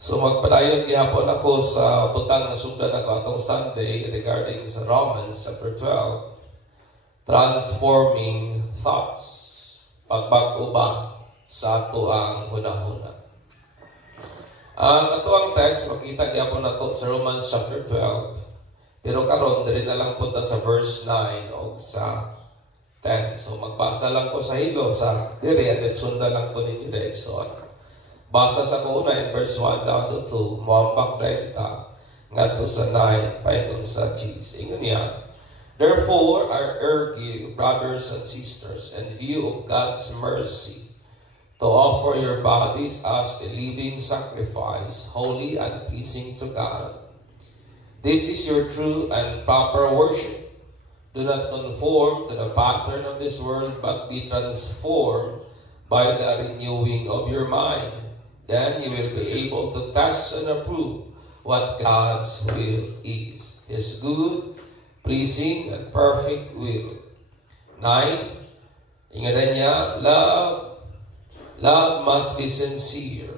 So magpadayon gihapon ako sa butang na sugdan ako atong Sunday regarding sa Romans chapter 12, transforming thoughts, pagbago ba sa ato ang hunahuna. Ang ato ang text makita gihapon nato sa Romans chapter 12, pero karon diri na lang punta sa verse 9 o sa 10. So magbasa lang ko sa hilo sa diri at sundan lang to ninyo direksyon. Basa sa kuna in verse 1 down to 2, muambak na ita, nga to sa 9, paingon sa cheese. Ingon niya, therefore, I urge you, brothers and sisters, in view of God's mercy, to offer your bodies as a living sacrifice, holy and pleasing to God. This is your true and proper worship. Do not conform to the pattern of this world, but be transformed by the renewing of your mind. Then you will be able to test and approve what God's will is, His good, pleasing, and perfect will. 9. Ingatan niya, love must be sincere.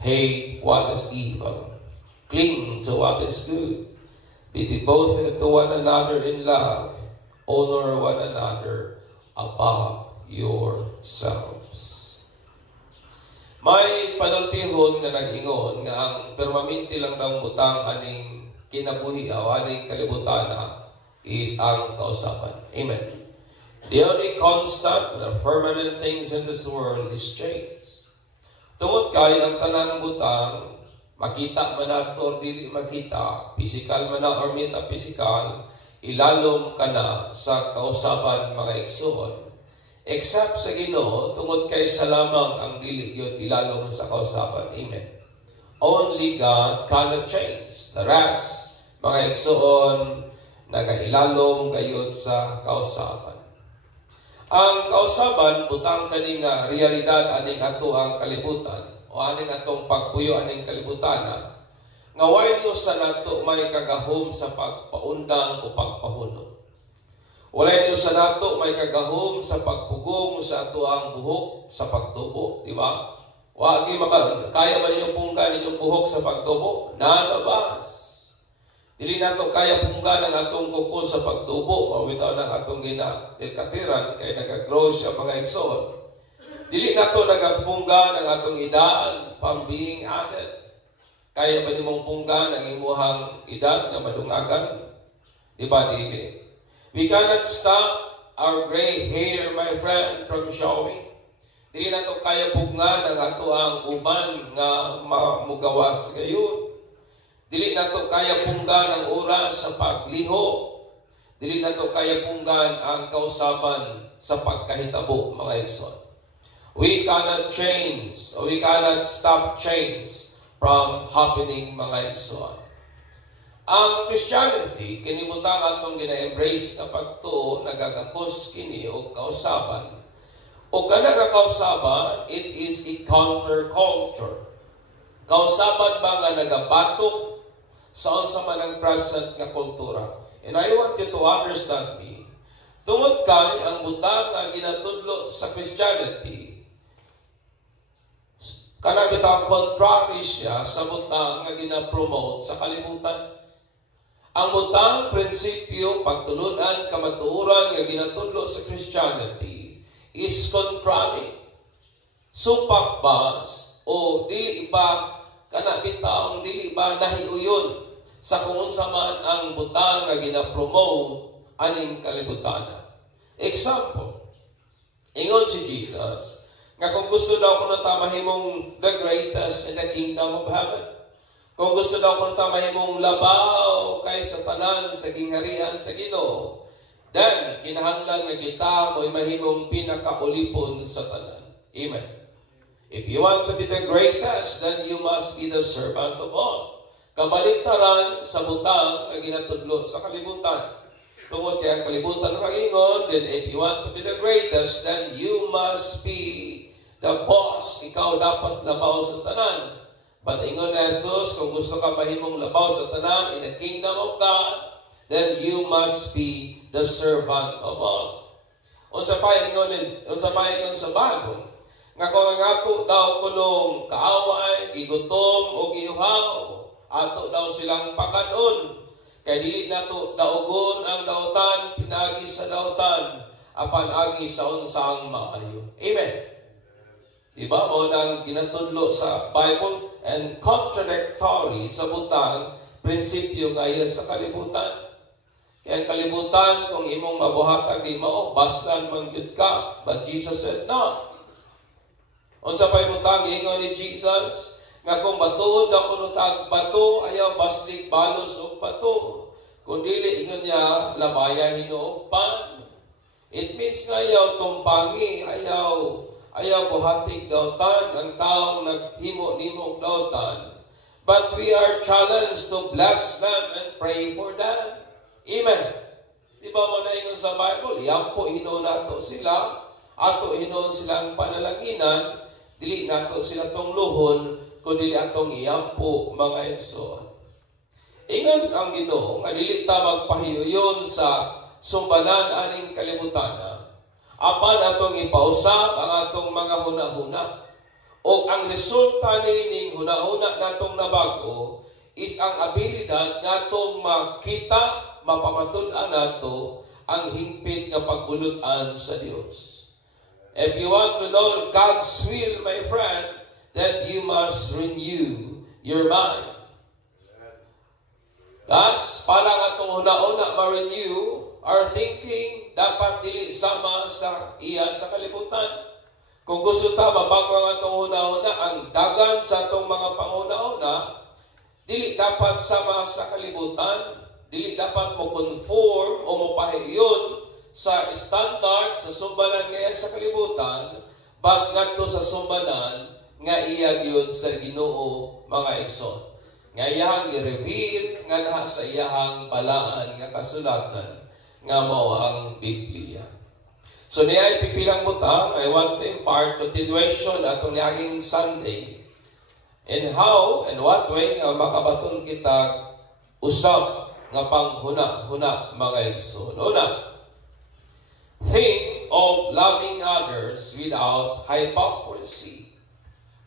Hate what is evil. Cling to what is good. Be devoted to one another in love. Honor one another above yourselves. May panultihon nga nag-ingon nga ang permanente lang daw butang aning kinabuhi o aning kalibutana is ang kausapan. Amen. The only constant and permanent things in this world is change. Tungod kay ang tanang butang, makita man nato or dili makita, physical man na or metaphysical, ilalom ka na sa kausapan mga igsoon. Except sa Ginoo, tungod kay sa lamang ang dili yun ilalom sa kausapan. Amen. Only God cannot change. The rest, mga igsoon, nagailalom gayud sa kausapan. Ang kausapan, butang kani nga realidad aning ato ang kalibutan o aning atong pagpuyo aning kalibutana nga way Dios sa nato may kagahom sa pagpaundang o pagpahuno. Walay Dios sa nato may kagahom sa pagpugong sa ato ang buhok sa pagtubo, di ba? Wagi kaya man ninyong punggan ninyong buhok sa pagtubo, nalabas. Dili nato kaya punggan ang atong kuko sa pagtubo, mawitaw ng atong ginakatiran kay nagagrow siya mga igsoon. Dili nato nagapunggan ang atong idaan, pambing adet. Kaya ba nimong punggan ang imuhang edad na madungagan? Di ba dili? We cannot stop our gray hair, my friend, from showing. Dili nato kaya pugnan ang ato ang uban nga mugawas gayon. Dili nato kaya punggan ang oras sa pagliho. Dili nato kaya punggan ang kausaban sa pagkahitabo, mga igsoon. We cannot change, or we cannot stop change from happening, mga igsoon. Ang Christianity, kinibutang atong gina-embrace kapag to nagagakos kini o kausaban. O kanang kausaban, it is a counterculture. Kausaban ba nga nagabatok sa unsa man ang present nga kultura? And I want you to understand me. Tungod kay ang butang nga ginatudlo sa Christianity, kanang bitang contrary siya sa butang nga gina-promote sa kalibutan. Ang butang prinsipyo, pagtulunan, kamatuoran nga ginatudlo sa Christianity is contrary. Supak ba o dili iba kana bitaw dili ba nahiuyon sa kung unsa man ang butang nga gina-promote aning kalibutan. Example, ingon si Jesus nga kung gusto daw ko na mahimong the greatest in the kingdom of heaven. Kung gusto daw kung mahimong labaw kay sa tanan sa gingharian sa Ginoo, then kinahanglan nga kita mo'y mahimong pinakaulipon sa tanan. Amen. If you want to be the greatest, then you must be the servant of all. Kabaliktaran sa butang nga ginatudlo sa kalibutan. Tungod kay ang kalibutan mag-ingon, then if you want to be the greatest, then you must be the boss. Ikaw dapat labaw sa tanan. But ingon na Jesus, kung gusto ka mahimong labaw sa tanan in the kingdom of God, then you must be the servant of all. Unsa pa ingon sa bago, nga kung ang ato daw kunong kaaway, gigutom o giuhaw. Ato daw silang pakanon. Kay dili nato daugon ang dautan, pinagi sa dautan, apan agi sa unsang maayo. Amen. Diba? O nang ginatudlo sa Bible and contradictory sa butang prinsipyo gaya sa kalibutan. Kaya kalibutan, kung imong mabuhatag di mo, baslan mangyud ka. But Jesus said, no. O sa pa'y butang, ingon ni Jesus, nga kung batuon na kunutag bato, ayaw baslik balos o bato. Kung dili, ingon niya, labaya hinuopan. It means nga ayaw tumpangi, ayaw buhatig dautan, ang taong naghimo-nimong dautan. But we are challenged to bless them and pray for them. Amen. Di ba mo na ingon sa Bible? Iyampo hinuon nato sila, ato hinuon silang panalaginan, dili nato sila tong luhon, kundi atong iyampo mga igsoon. Ingon ang Ginoo nga dili ta magpahiuyon sa sumbanan aning kalibutan. Apan atong ipausab ang atong mga huna-huna. O ang resulta ning huna-huna natong nabago is ang abilidad natong makita, mapamatud-an nato ang hingpit nga pagbulutan sa Dios. If you want to know God's will, my friend, then you must renew your mind. Thus, para nga itong una-una ma-renew our thinking, dapat dili sama sa iya sa kalibutan. Kung gusto ta mabago ang itong una-una, ang dagan sa itong mga panguna-una, dili dapat sama sa kalibutan, dili dapat mo conform o mo pahiyon sa standard sa sumbanan ngayon sa kalibutan, but ngadto sa sumbanan nga iya gyud sa Ginoo mga igsoon. Nga iyahang i-reveal nga naha sa iyahang balaan nga kasulatan nga mao ang Biblia. So niya ipipilang butang, I want to impart continuation atong niaging Sunday in how and what way nga makabaton kita usab nga panghuna-huna mga igsoon. Una, think of loving others without hypocrisy.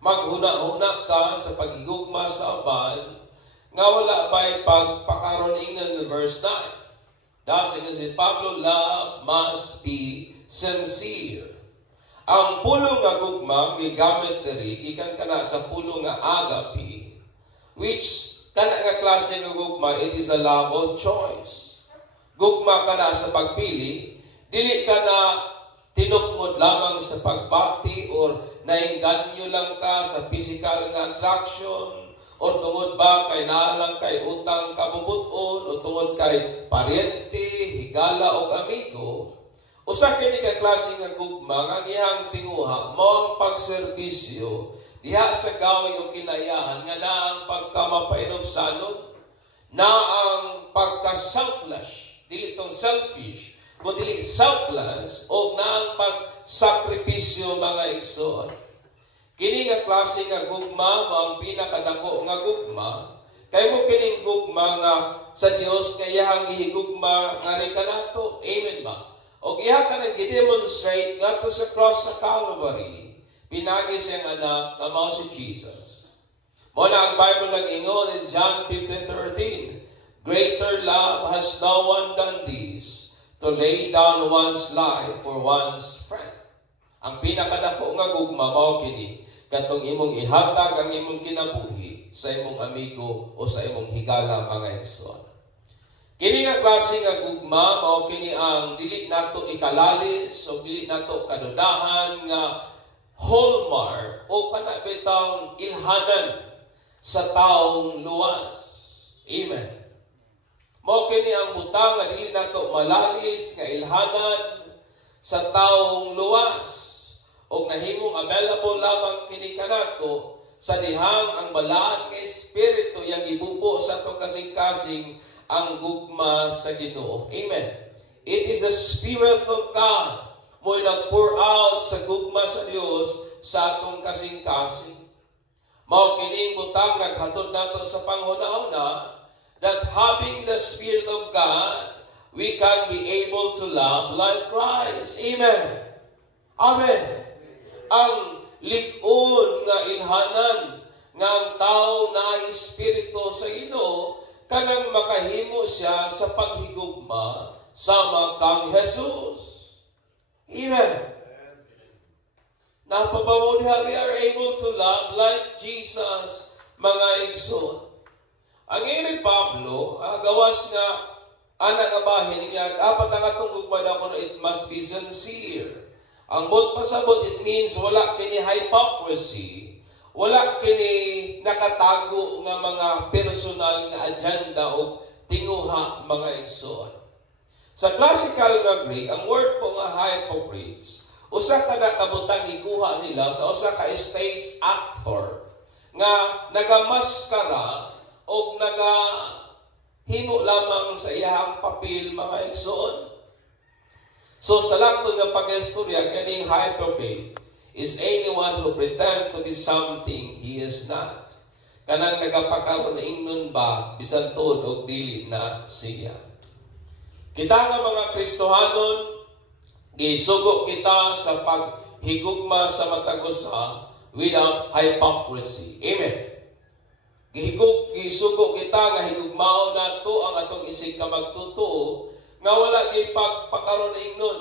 Maghuna-huna ka sa paghigugma sa uban nga wala ba'y pagpakaroningan ng verse 9. Thus, si Pablo, love must be sincere. Ang pulong nga gugma, gigamit diri, gikan kana sa pulong nga agape, which kana nga klase nga gugma, it is a love of choice. Gugma kana sa pagpili, dili kana tinukmod lamang sa pagbati or nainganyo lang ka sa physical nga attraction or tungod ba kay naalang kay utang kabubuton o tungod kay paryente, higala o amigo. Usa kini ka klase nga gugma nga iyang tinguha mo ang pagserbisyo diha sa gawi o kinayahan nga na ang pagkamapainomsanon, na ang pagka-selfless, dili tong selfish, kundi selfless, o na ang pagsakripisyo mga igsoon. Kini nga klase nga gugma mo ang pinakadako nga gugma, kay mo kining gugma nga sa Dios kayahang gihigugma nga rin kanato. Amen ba? O iya ka nang gidemonstrate nga to sa cross sa Calvary, pinagi siyang anak na mao si Jesus. Mo na ang Bible nag-ingon in John 15:13, greater love has no one than this, to lay down one's life for one's friend. Ang pinakadako nga gugma mao kini, katong imong ihatag ang imong kinabuhi sa imong amigo o sa imong higala mga igsoon. Kini nga klase nga gugma mao kini ang dili nato ikalalis o dili nato kadudahan nga hallmark o kana bitang ilhanan sa taong luwas. Amen. Mao kini ang butang nga dili nato malalis nga ilhanan sa taong luwas o nahimong available lamang kini kanato sa dihang ang balaan nga espiritu yang ibubo sa atong kasing-kasing ang gugma sa Ginoo. Amen. It is the Spirit of God mo nag-pour out sa gugma sa Dios sa atong kasing-kasing. Mao kining butang naghatod nato sa panghuna-una that having the Spirit of God, we can be able to love like Christ. Amen. Amen. Ang lig-on nga ilhanan nga ang tao na espiritu sa Ginoo kanang makahimo siya sa paghigugma sama kang Jesus. Amen. Napabawo diha, we are able to love like Jesus, mga igsoon. Ang ini Pablo, gawas nga anak nga bahin niya, apat ang atong gugmad ako na it must be sincere. Ang bot pasabot, it means wala kini hypocrisy, wala kini nakatago nga mga personal nga agenda o tinguha, mga igsoon. Sa classical nga Greek, ang word po nga hypocrites, usa ka na kabutang ikuha nila sa usa ka stage actor nga nagamaskara o nagahimo lamang sa iyang papel, mga igsoon. So sa laktod nga pag-istorya, kaning hypocrite is anyone who pretend to be something he is not. Kanang nagapakaroon na ingnon ba bisan tuod og dili na siya. Kita nga mga Kristohanon, gisugo kita sa paghigugma sa matag usa without hypocrisy. Amen. Gisugo kita nga higugmao nato ang atong isig ka magtotoo nga wala gyud pagpakaron ingnon.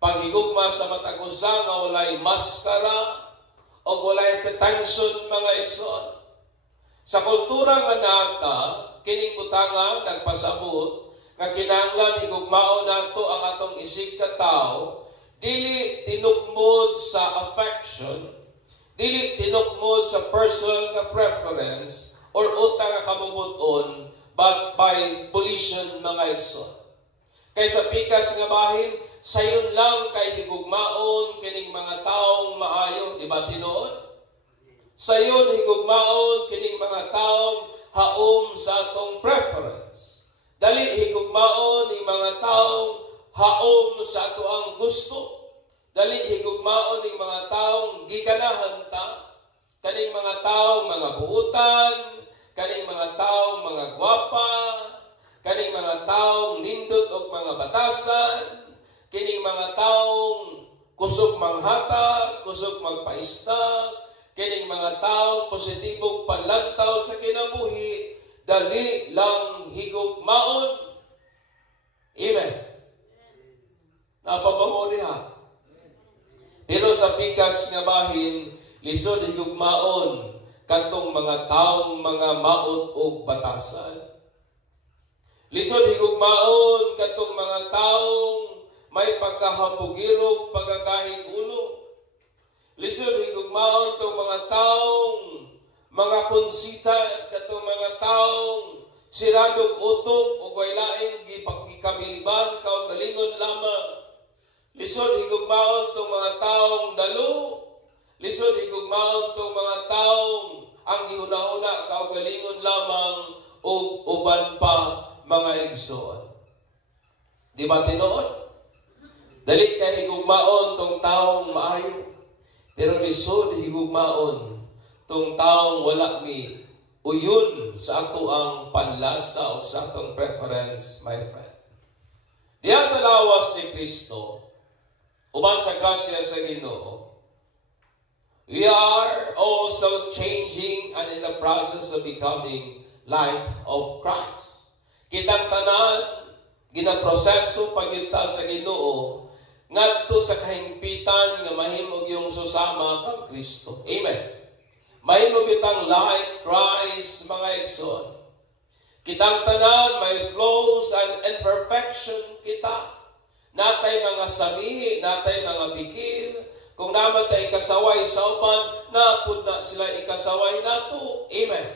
Paghigugma sa matag usa nga walay maskara o walay pretension, mga igsoon. Sa kultura nga nata, kining butanga nagpasabot nga kinahanglan higugmao nato ang atong isig ka tawo, dili tinukmod sa affection, dili tinukmod sa personal ka preference or uta nga kamubuton, but by volition, mga igsoon. Kay sa pikas nga bahin, sayon lang kay higugmaon kining mga taong maayo, di ba tinuod? Sayon higugmaon kining mga taong haom sa atong preference. Dali higugmaon ni mga taong haom sa ato ang gusto. Dali higugmaon ni mga taong giganahan ta. Kaning mga taong mga buutan, kaning mga taong mga gwapa, kaning mga taong nindot og mga batasan, kining mga taong kusog manghata, kusog magpaista, kining mga taong positibong panlantaw sa kinabuhi, dali lang higugmaon. Amen. Napapamo diha. Pero sa pikas nga bahin, lisod higugmaon katong mga taong mga maot og batasan. Lisod higugmaon katong mga taong may pagkahambugirog, pagkakahig ulo. Lisod higugmaon tong mga taong mga konsita, katong mga taong siradog utok o waylaing gipagkikabiliban kao galingon lamang. Lisod higugmaon tong mga taong dalo. Lisod higugmaon tong mga taong ang gihuna-huna kao galingon lamang o uban pa, mga igsoon. Di ba tinuod? Dali kay higugmaon tong taong maayo, pero lisod higugmaon tong taong wala mi uyon sa ato ang panlasa o sa atong preference, my friend. Diya sa lawas ni Kristo, uban sa grasya sa Ginoo, we are also changing and in the process of becoming like of Christ. Kitang tanan, ginaproseso pagita sa Ginoo, ngadto sa kahimpitan nga mahimog yung susama kang Kristo. Amen. Mahimog kitang like Christ, mga igsoon. Kitang tanan, may flaws and imperfection kita. Natay mga sami, natay mga bikil. Kung naman tayo ikasaway sa uban, napud na sila ikasaway nato. Amen.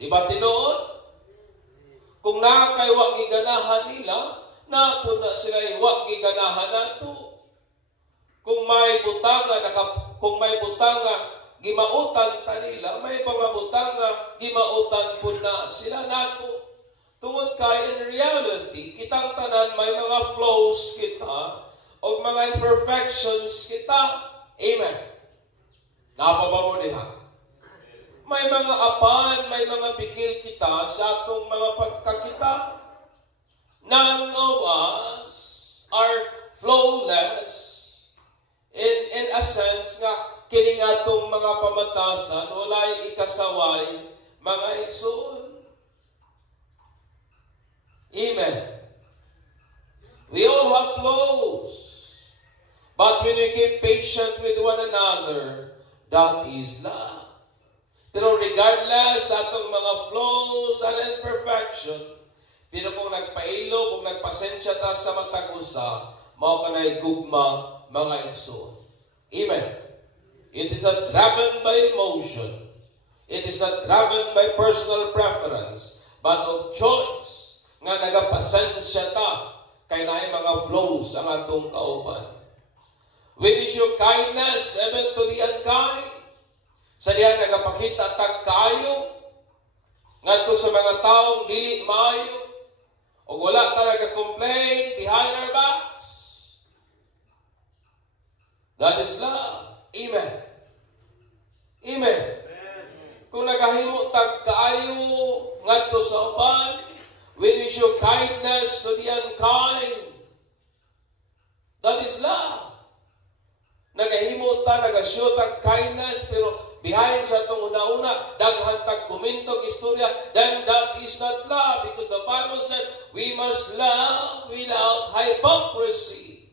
Diba tinuod? Kung nakay wag iganahan nila, napud na sila wag iganahan nato. Kung may butanga, gimautan ta nila, may mga butanga, gimautan po na sila nato. Tungod kay in reality, kitang tanan may mga flaws kita o mga imperfections kita. Amen. Napabango diha. May mga apan, may mga pikil kita sa atong mga pagkakita. None of us are flawless in a sense nga kining atong mga pamatasan, walay ikasaway, mga igsoon. Amen. We all have flaws. But when we keep patient with one another, that is love. Pero regardless sa atong mga flaws and imperfection, pero kung nagpailo, kung nagpasensya ta sa matag usa, mao kanay gugma, mga igsoon. Amen. It is not driven by emotion. It is not driven by personal preference, but of choice nga nagapasensya ta kay naay mga flows ang atong kauban. We will show kindness even to the unkind. Sa diyan nagapakita tag kaayo ngadto sa mga taong dili maayo o wala talaga complain behind our backs. That is love. Amen. Amen. Kung nagahimo tag kaayo ngadto sa uban, when we show kindness to the unkind, that is love. Nagahimo ta, nagashow tag kindness, pero behind sa itong una-una, daghan tag komento, istorya, then that is not love. Because the Bible said, we must love without hypocrisy.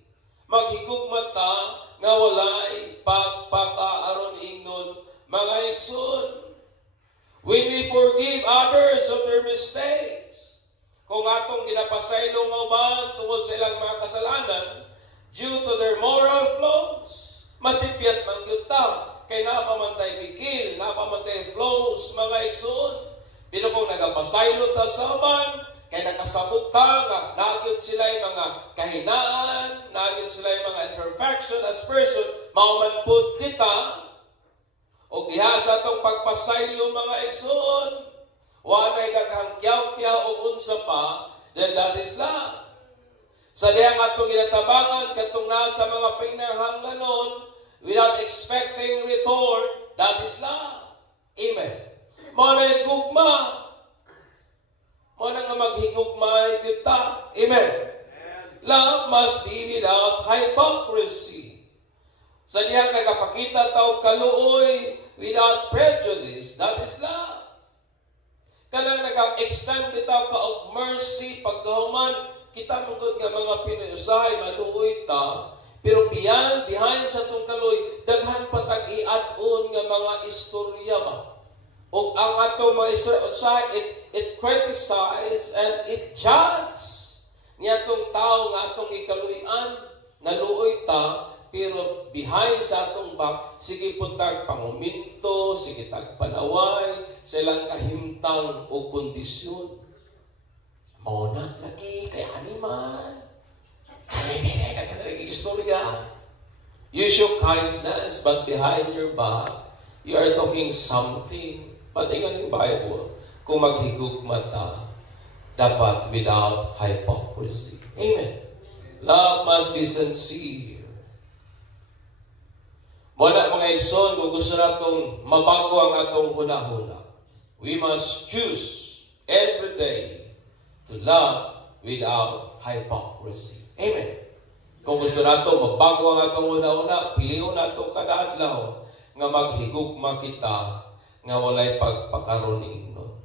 Maghigugma ta, nga walay pagpakaaron ingnon, mga igsoon. When we forgive others of their mistakes, kung atong ginapasaylo nga uban tungod sa ilang mga kasalanan, due to their moral flaws, masipyat man gyud ta kay napamantay bikil, napamantay flows, mga igsoon. Pero kung nagapasaylo ta sa uban, kay nakasabot ta nga nagyud sila mga kahinaan, nagyud sila mga imperfection as person, mauman pud kita o diha sa atong pagpasaylo, mga igsoon, walay daghang kyaw-kyaw o unsa pa, then that is love. Sa diyang atong ginatabangan, katong nasa mga pinahanglanon, without expecting return, that is love. Amen. Mao na gugma. Mao na nga maghigugma kita. Amen. Love must be without hypocrisy. Sa diyang nagapakita taw kaluoy without prejudice, that is love. Kanang nag-extend bitaw ka of mercy, paggahuman, kita mungkod nga mga Pinoy maluoy ta, pero behind sa itong kaloy, daghan patag i-add-on nga mga istorya ba? O ang atong mga istorya, it criticize and it judge niya itong tao nga atong ikaluyan, naluoy ta, pero behind sa atong back, sige po tag panguminto, sige tag panaway, sa ilang kahimtang o kondisyon. Mao na, lagi, kaya animan. Kaya istorya. You show kindness, but behind your back, you are talking something. Patingan yung Bible, kung maghigugma ta, dapat without hypocrisy. Amen. Love must be sincere. Muna mga igsoon, kung gusto natong mabago ang atong huna-huna, we must choose every day to love without hypocrisy. Amen. Kung gusto nato mabago ang atong una-una, pilion nato kada adlaw nga maghigugma kita nga walay pagpakaron ingnon.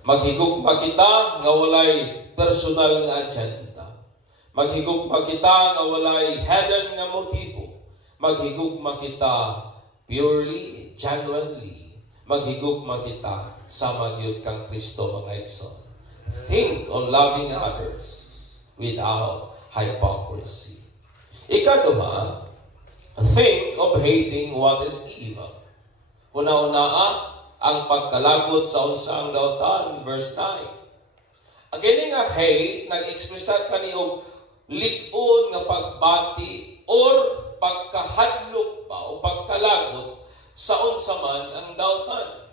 Maghigugma kita nga walay personal nga agenda. Maghigugma kita nga walay hidden nga motibo. Maghigugma kita purely, genuinely. Maghigugma kita sama gyud kang Kristo, mga igsoon. Think on loving others without hypocrisy. Ikaduha, think of hating what is evil. Una-una ang pagkalagot sa unsang dautan, verse 9. Again nga hate, nag-expressar kaniyong lig-on nga pagbati or pagkahadlok pa o pagkalagot sa unsaman ang dautan.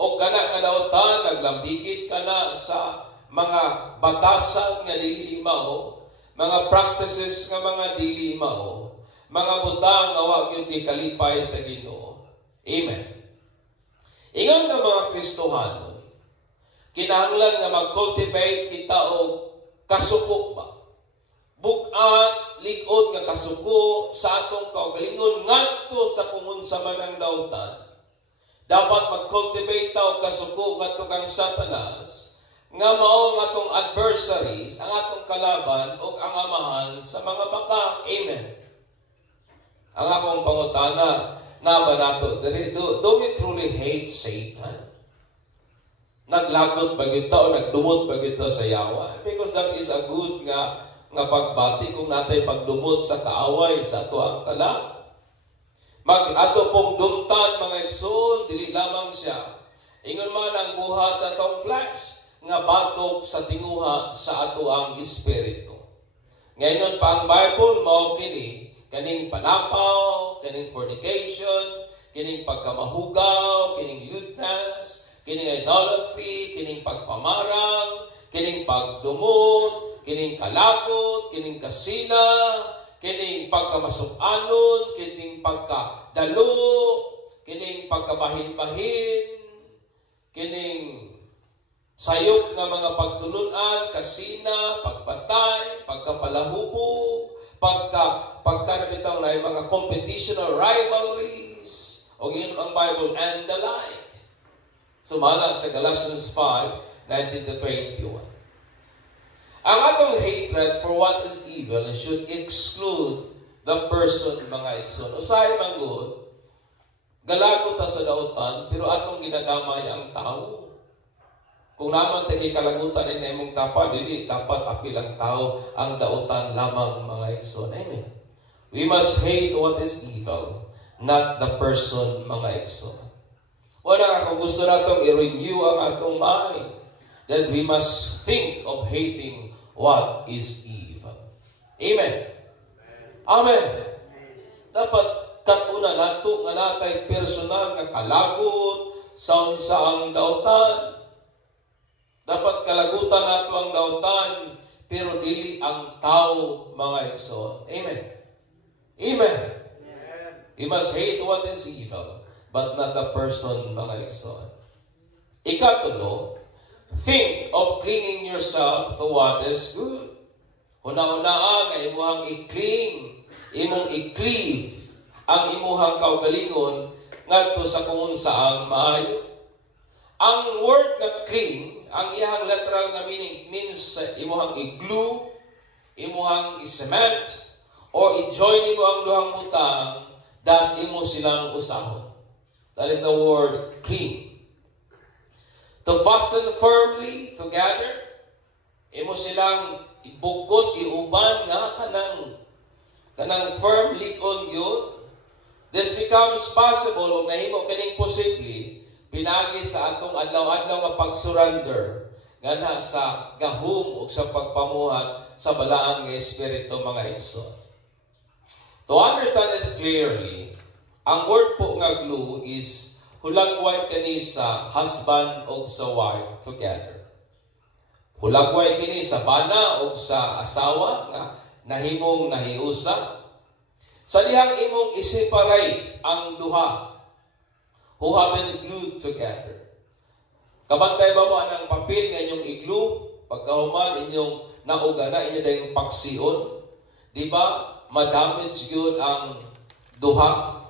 O kana nga dautan, naglambigit ka na sa mga batasan nga dili mao, mga practices nga mga dili mao, mga butang nga wa gyud kalipay sa Ginoo. Amen. Ingon nga mga Kristohano, kinahanglan nga mag-cultivate kita og kasuko ba, bugat ligon nga kasuko sa atong kaugalingon ngadto sa kungunsa man ang dautan. Dapat mag-cultivate tayo kasuko ngadto kang Satanas nga mao nga atong adversaries, ang atong kalaban o ang amahan sa mga baka. Amen. Ang akong pangutana na ba nato, do we truly hate Satan? Naglagot ba ito o nagdumot ba ito sa yawa? Because that is a good nga pagbati kung natay pagdumot sa kaaway sa ato ang kala. Mag-ato pong dumtan mga igsoon, dili lamang siya. Ingon man ang buhat sa atong flesh, nga batok sa tinguha sa ato ang espiritu. Ngayon pa ang Bible, mao kini, kaning panapaw, kaning fornication, kining pagkamahugaw, kining lewdness, kining idolatry, kining pagpamarang, kining pagdumot, kining kalagot, kining kasina, kining pagkamasuk-anon, kining pagkadalo, kining pagkabahin-bahin, kining sayop nga mga pagtulunan, kasina, pagpatay, pagkapalahubog, pagkanabitaw na yung mga competitional rivalries, o yun ang Bible and the like. Sumala sa Galatians 5:19-21. Ang atong hatred for what is evil should exclude the person, mga igsoon. Usahay manggod, galagot ta sa dautan, pero atong ginagamay ang tao. Kung naman tayo kalagutan rin na imong tapa, dili dapat apil ang tao ang dautan lamang, mga igsoon. Amen. We must hate what is evil, not the person, mga igsoon. Wala kung gusto natong i-renew ang atong mind, then we must think of hating what is evil. Amen. Amen. Dapat katuna nato nga natay personal nga kalagot sa ang dautan. Dapat kalagutan nato ang dautan, pero dili ang tao, mga igsoon. Amen. Amen. We must hate what is evil, but not the person, mga igsoon. Ikatulo, think of clinging yourself to what is good. Una-unaan nga imuhang i-cling, imong i-cleave ang imuhang kaugalingon ngadto sa kung saang maayo. Ang word nga cling, ang iyang literal nga meaning means imuhang i-glue, imuhang i-cement, or i-join imo ang duhang butang, das imo silang usahon. That is the word cling. To fasten firmly together, imo silang ibugkos, iuban nga kanang firm likon yun. This becomes possible o nahimo kaning posible pinagi sa atong adlaw-adlaw nga pag-surrender nga sa gahom o sa pagpamuhat sa balaan nga espiritu, mga igsoon. To understand it clearly, ang word po nga glue is hulagway kini sa husband o sa wife together. Hulagway kini sa bana o sa asawa nga nahimong nahiusa. Sa dihang imong i-separate ang duha, who have been glued together. Kabantay ba mo anang papel nga inyong i-glue? Pagkahuman inyong naugana, inyo dahil paksiyon. Di ba? Madamage yun ang duha.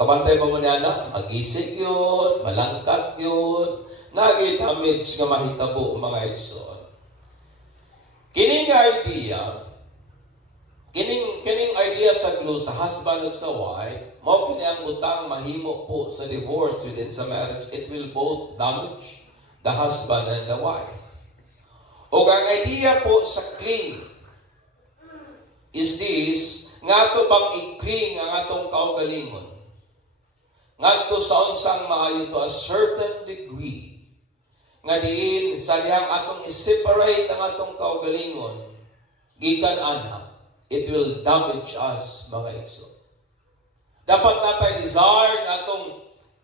Kabantay ba mo niya na? Magisig yun, malangkat yun, nag-damage nga mahitabo, mga igsoon. Kining idea sa glue sa husband at sa wife, mao kini ang butang mahimo po sa divorce within sa marriage. It will both damage the husband and the wife. O ang idea po sa cling is this, nga to bang i-cling ang atong kaugalingon. Ngadto sa unsang maayo to a certain degree, nga diin sa dihang atong i-separate ang atong kaugalingon, gikan ana, it will damage us, mga igsoon. Dapat natay desire nga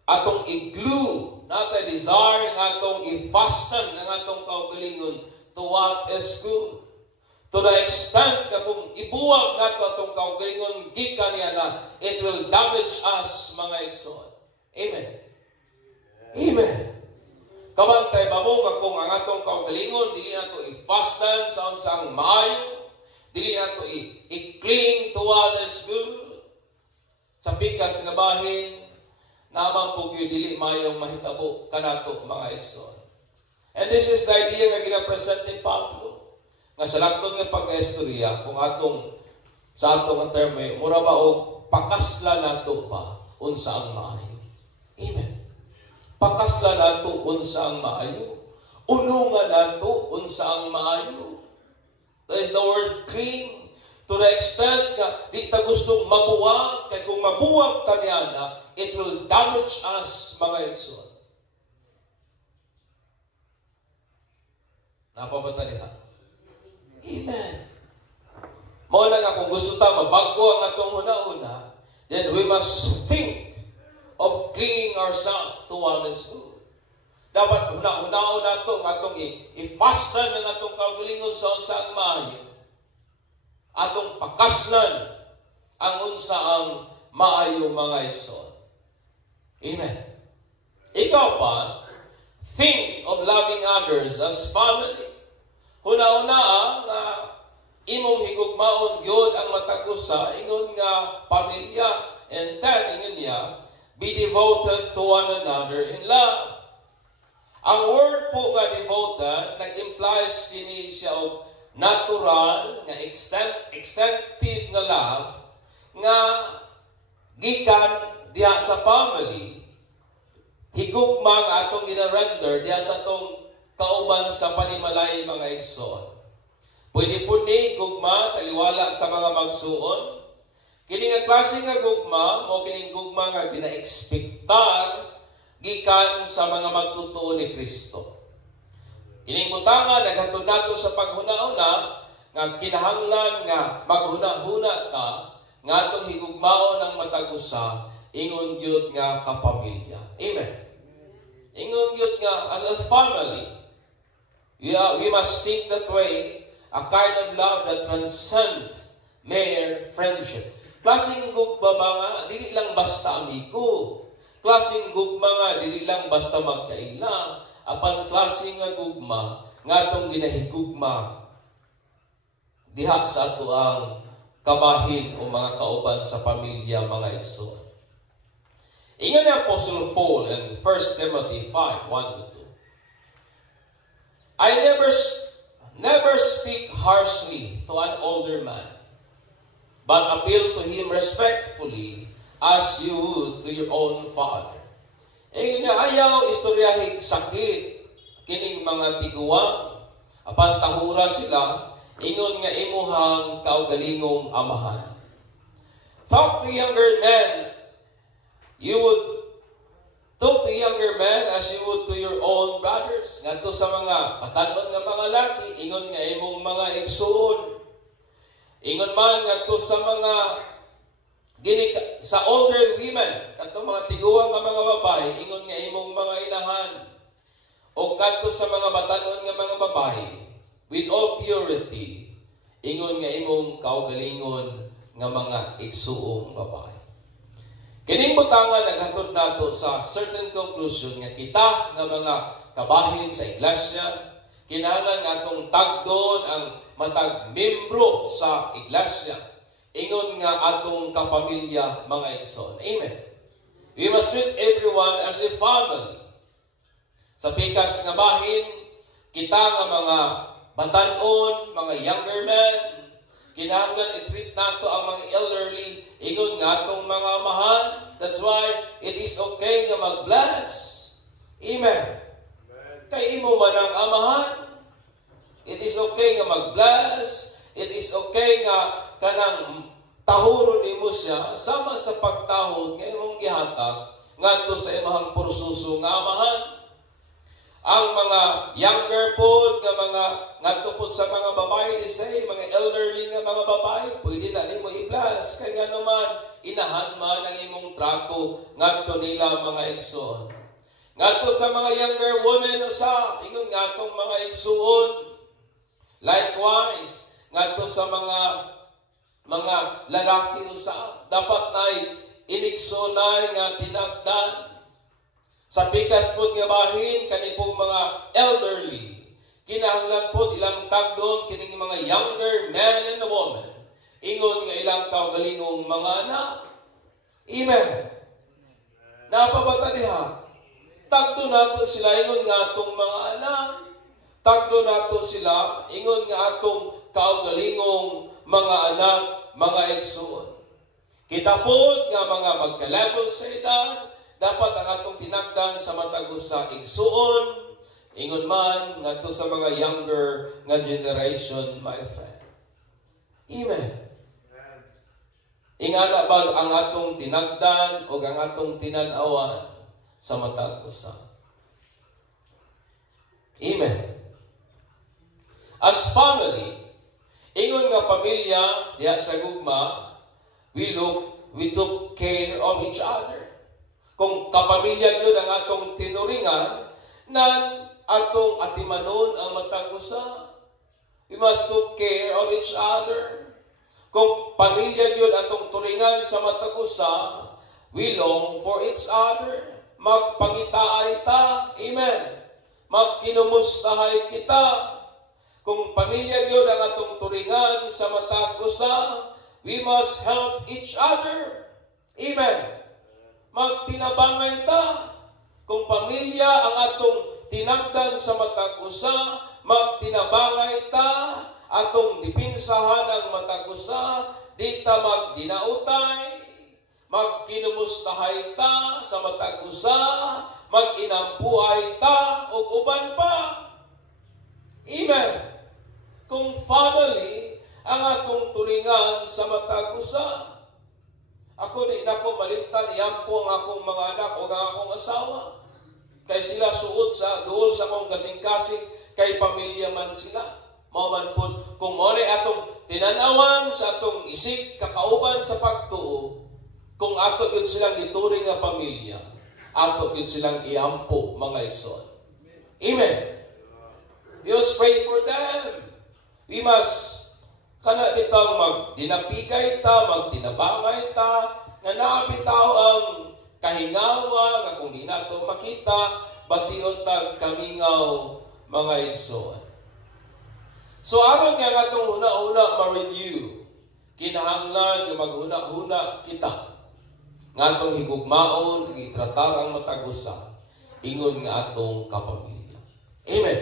atong i-glue, natay desire nga atong i-fasten ang atong kaugalingon to what is good. To the extent na kung ibuwag nato atong kaugalingon gikan niya na, it will damage us, mga igsoon. Amen. Amen. Kabantay ba mo nga kung ang atong kaugalingon dili nato i-fasten sa unsang maayo, dili nato i-cling to what is good. Sa pikas nga bahin, naman po yun, dili mayong mahitabo kanato mga igsoon. And this is the idea nga ginapresent ni Pablo. Nga sa laktod nga pag-istorya, kung sa atong termo, mura ba o pakasla nato pa unsa ang maayo. Amen. Pakasla nato unsa ang maayo. Unungan nato unsa ang maayo. That is the word clean. To the extent nga di ta gustong mabuwag, kay kung mabuwag ta niana, it will damage us, mga igsoon. Napabata niya. Amen. Mao lang nga kung gusto ta mabago ang atong una-una, then we must think of clinging ourselves to what is good. Dapat una-unaon nato nga atong i-fastan ng atong kaugalingon sa unsa ang maayo. Atong pakaslan ang unsa ang maayo, mga igsoon. Amen. Ikaw pa, think of loving others as family. Huna-una nga imong higugmaon gyud ang matagusa ingon nga pamilya, and then ingon niya, be devoted to one another in love. Ang word po nga devoted nag-implies kini siya og natural nga extended nga love nga gikan diha sa family, higugma nga atong gina-render diha sa atong kauban sa panimalay, mga igsoon. Pwede po ni gugma taliwala sa mga magsuon. Kini nga klase nga gugma mo kining gugma nga gina-expectar gikan sa mga magtutuo ni Kristo. Kining butanga naghatod nato sa paghuna-una nga kinahanglan nga maghuna-huna ta nga atong higugmaon ang matagusa ingon gyud nga kapamilya. Amen. Ingon gyud nga as a family, we must think that way, a kind of love that transcends mere friendship. Klaseng gugma nga dili lang basta amigo. Klaseng gugma nga dili lang basta magkaila. Apan klase nga gugma nga atong ginahigugma diha sa ato ang kabahin o mga kauban sa pamilya, mga igsoon. Ingon ni Apostle Paul in 1 Timothy 5:1-2. I never speak harshly to an older man, but appeal to him respectfully as you would to your own father. Ayaw istoryahig sakit kining mga tiguang, apan tahura sila, ingon nga imuhang kaugalingong amahan. Talk to younger men, you would talk to younger men as you would to your own brothers. Ngadto sa mga patanon nga mga laki, ingon nga imong mga igsoon. Ingon man ngadto sa mga sa older women, kadto mga tiguang nga mga babae, ingon nga imong mga inahan. O kadto sa mga batanon nga mga babae, with all purity, ingon nga imong kaugalingon nga mga igsuong babae. Kining butangan naghatod nato sa certain conclusion nga kita nga mga kabahin sa iglesia, kinahanglan nga atong tagdon ang matag membro sa iglesia. Ingon nga atong kapamilya, mga igsoon. Amen. We must treat everyone as a family. Sa pikas nga bahin, kita nga mga batanon, mga younger men, kinahanglan i-treat nato ang mga elderly, ingon nga atong mga amahan. That's why it is okay nga mag-bless. Amen. Kay imo man ang amahan, it is okay nga mag-bless. It is okay nga kanang tahuro nimo siya sama sa pagtahod nga imong gihatag ngadto sa imong porsuso nga amahan. Ang mga younger po nga mga ngadto po sa mga babae di say mga elderly nga mga babae, pwede na nimo i-bless kay nga naman inahan man ang imong trato ngadto nila, mga igsoon. Ngadto sa mga younger women usab, ingon ngatong mga igsoon. Likewise, ngadto sa mga lalaki usab, dapat nay iniksonay nga tinagdan. Sa pikas pod nga bahin kanipong mga elderly, Kinahanglan po ilang tagdon kining mga younger men and women. Ingon nga ilang kaugalingong mga anak. Amen. Napabata diha. Tagdo nato sila ingon nga atong mga anak. Tagdo nato sila ingon nga atong kaugalingong mga anak, mga igsoon. Kita po nga mga magka-level sa edad, dapat ang atong tinagdan sa matag sa igsoon. Ingon man ngadto sa mga younger nga generation, my friend. Amen. Ingana ba ang atong tinagdan o ang atong tinan-awan sa matag usa? Amen. As family, ingon nga pamilya diha sa gugma, we took care of each other. Kung kapamilya yun ang atong tinuringan, nan atong atimanon ang matag usa. We must take care of each other. Kung pamilya yun atong turingan sa matag usa, we long for each other. Magpangitaay ta. Amen. Magkinumustahay kita. Kung pamilya yun ang atong turingan sa matag usa, we must help each other. Amen. Magtinabangay ta. Kung pamilya ang atong tinagdan sa matag usa, magtinabangay ta, atong dipinsahan ang matag usa, di ta magdinautay, magkinumustahay ta sa matag usa, maginampuay ta ug uban pa. Amen. Kung family ang atong turingan sa matag usa, ako di na ko malimtan iyampo ang akong mga anak o ang akong asawa. Kay sila suod sa duol sa akong kasing-kasing, kay pamilya man sila. Mao man pud kung mo atong tinanawan sa atong isig kakauban sa pagtuo, kung ato gyud silang gituring nga pamilya, ato gyud silang iampo mga igsoon. Amen. Dios pray for them. We must kana bitang magdinapigay ta, magtinabangay ta, nga naabitaw ang kahingawa, nga kung di nato makita, bation tag kamingaw mga igsoon. So aron nga atong huna-huna ma-renew, kinahanglan nga maghuna-huna kita. Nga atong higugmaon, itratar ang matag usa, ingon nga atong kapamilya. Amen.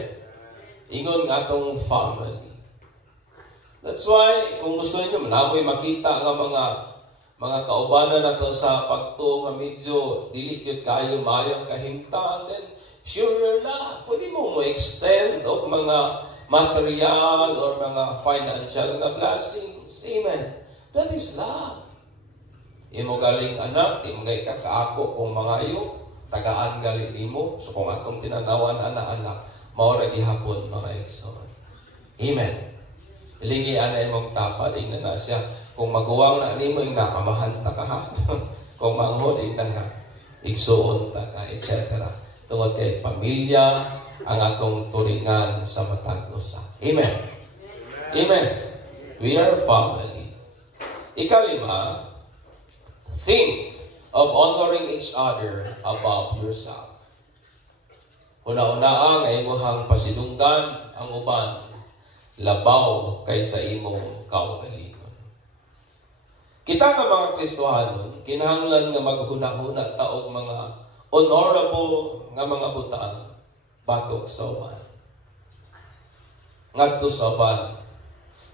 Ingon nga atong family. That's why, kung gusto niyo, manamoy makita nga mga kaubanan nato sa pagtuo nga medyo dili gyud kayo mayang kahimtang, then sure na, pwede mo extend og mga material or mga financial na blessings. Amen. That is love. Imo galing anak, imo gay kakaako kung mangayo, tagaan galing nimo. So kung atong tinanawan anak-anak, mao ra gihapon mga igsoon. Amen. Ilingi anay mong tapad, ingnan na siya. Kung maguwang na nimo, ing naamahan ta ka ha. Kung manghod, ingnan nga, igsuon ta ka, etc. Tungod kay pamilya, ang atong turingan sa matag usa. Amen. Amen. We are family. Ikalima, think of honoring each other above yourself. Una-una ang imuhang pasidunggan ang uban, labaw kaysa imong kaugalingon. Kita nga mga Kristohanon, kinahanglan nga maghuna-huna ta og mga honorable nga mga butang batok sa uban. Ngadto sa uban,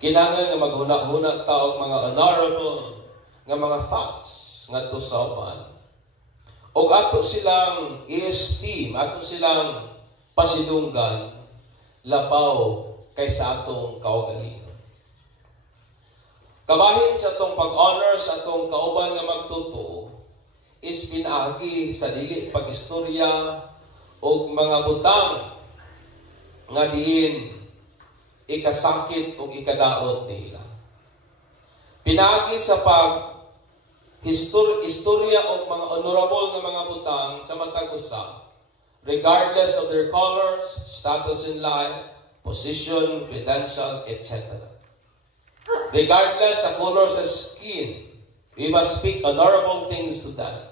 kinahanglan nga maghuna-huna ta og mga honorable nga mga thoughts ngadto sa uban. Og ato silang i-esteem, ato silang pasidunggan labaw kaysa atong kaugalingon. Kabahin sa atong pag-honor sa atong kauban nga magtutuo is pinaagi sa dili pag-istorya o mga butang nga diin ikasakit o ikadaot nila. Pinaagi sa istorya o mga honorable nga mga butang sa matag usa, regardless of their colors, status in life, position, credential, etc. Regardless sa color sa skin, we must speak honorable things to them.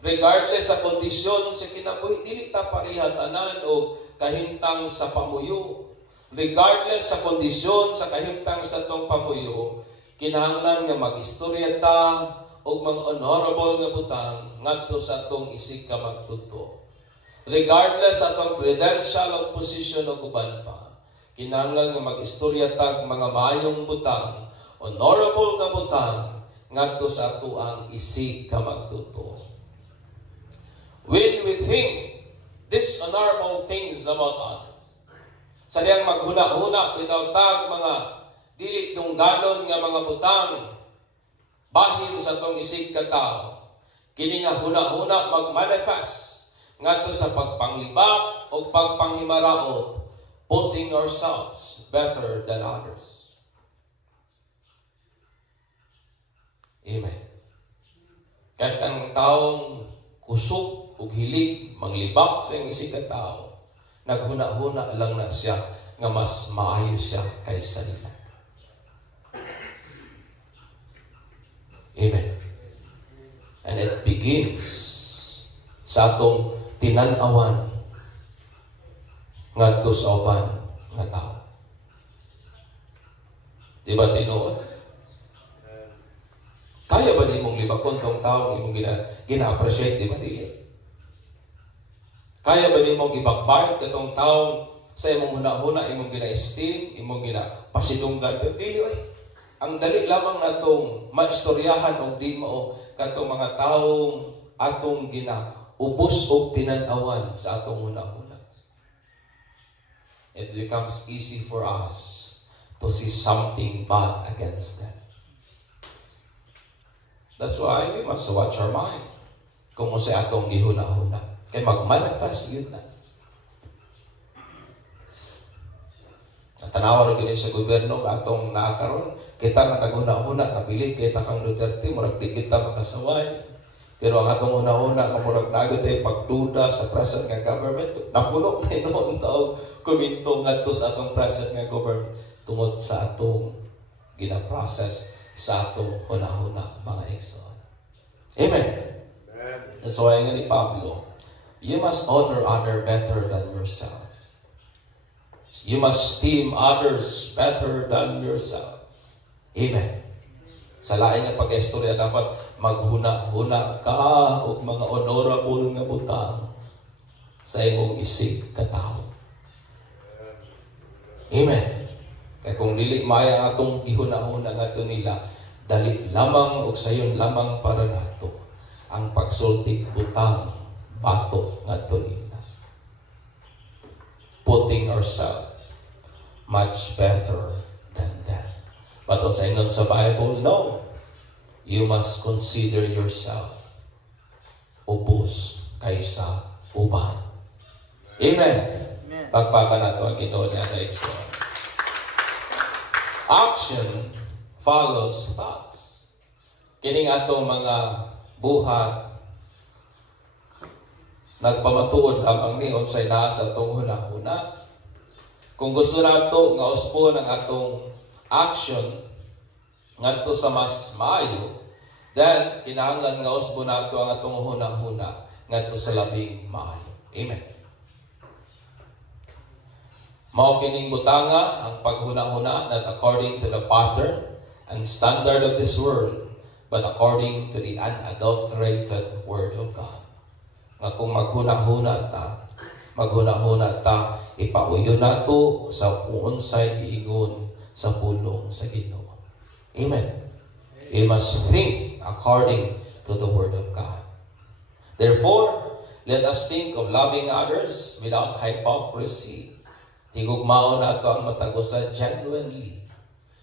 Regardless sa kondisyon sa kinabuhi, dili ta pareha tanan o kahintang sa pamuyo. regardless sa kondisyon sa kahimtang sa tong pamuyo, kinahanglan nga mag-istorya ta og mga honorable nga butang ngadto sa atong isig ka magtuto. Regardless sa atong credential o position o uban pa, kinahanglan nga mag-istorya ta mga maayong butang, honorable nga butang ngadto sa ato ang isig ka magtuto. When we think these honorable things about others, sa diyang maghuna-huna bitaw tag mga dili dungganon nga mga butang bahin sa tong isig ka tao, kini nga huna-huna mag-manifest ngadto sa pagpanglibak o pagpanghimaraot, putting ourselves better than others. Amen. Kahit ang taong kusog ug hilig manglibak sa iyang isig ka tao, naghuna-huna lang na siya nga mas maayo siya kaysa nila. Amen. And it begins sa atong tinan-awan ngadto sa uban nga tao. Diba tinuod? Kaya ba nimong libakon tong taong imong gina-appreciate, di ba dili? Kaya ba nimong ibakbayad katong taong sa imong huna-huna, imong gina-esteem, imong gina-pasidunggan? Dili, oy. Ang dali lamang natong maistoryahan o di mao katong mga taong atong ginaubos o tinan-awan sa atong huna-huna. It becomes easy for us to see something bad against them. That's why we must watch our mind kung usay atong gihuna-huna. Kaya mag-manifest yun na. Tanawa rin sa gobyerno atong nakakaroon, kita na naghuna-huna, nabilig, kita kang Duterte, murag di kita makasaway. Pero ang atong una-una, murag nagod ay pagduda sa present nga government, napuno na noong taong kuminto nga to sa atong present nga government tungod sa atong gina-process sa atong una-una, mga igsoon. Amen. That's why nga ni Pablo, you must honor other better than yourself. You must esteem others better than yourself. Amen. Sa lain nga pag-istorya, dapat maghuna-huna ka o mga honorable nga butang sa imong isig katao. Amen. Kaya kung dili maya atong gihuna-huna nga ito nila, dali lamang o sayon lamang para nato ang pagsultik butang bato nga ito nila. Putting ourselves much better than them. But sa ingon sa Bible, no. You must consider yourself ubos kaysa uban. Amen. Pagpaka na ito ang Ginoo niya na explain. Action follows thoughts. Kining atong mga buhat nagpamatuod lamang ni unsay naa sa atong huna-huna. Kung gusto nato nga usbon ang atong action ngadto sa mas maayo, then kinahanglan nga usbon nato ang atong huna-huna ngadto sa labing maayo. Amen. Mao kining butanga ang paghuna-huna, not according to the pattern and standard of this world, but according to the unadulterated Word of God. Nga kung maghuna-huna ta, ipauyo nato sa unsay giingon sa pulong sa Ginoo. Amen. You must think according to the Word of God. Therefore, let us think of loving others without hypocrisy. Higugmao nato ang matagusa genuinely.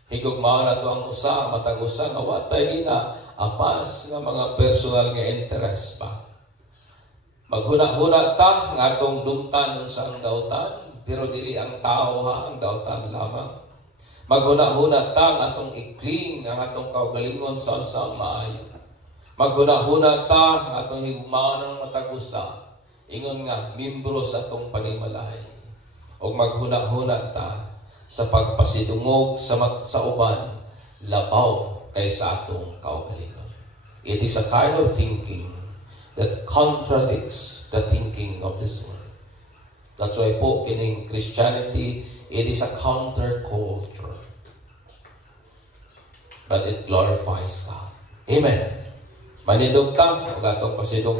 Higugmao nato ang usa matagusa nga watay gina apas nga mga personal nga interest pa. Maghuna-huna ta nga atong dumtan sa ang dautan, pero dili ang tao ha, ang dautan lamang. Maghuna-huna ta nga atong i-clean ang atong kaugalingon sa unsang maayo. Maghuna-huna ta nga atong higugmao ng matagusa, ingon nga membro sa atong panimalay. O maghuna-huna ta sa pagpasidungog sa uban, labaw kaysa atong kaugalingon. It is a kind of thinking that contradicts the thinking of this world. That's why po, kining Christianity, it is a counterculture. But it glorifies God. Amen. Manidog ta, o gatong pasidog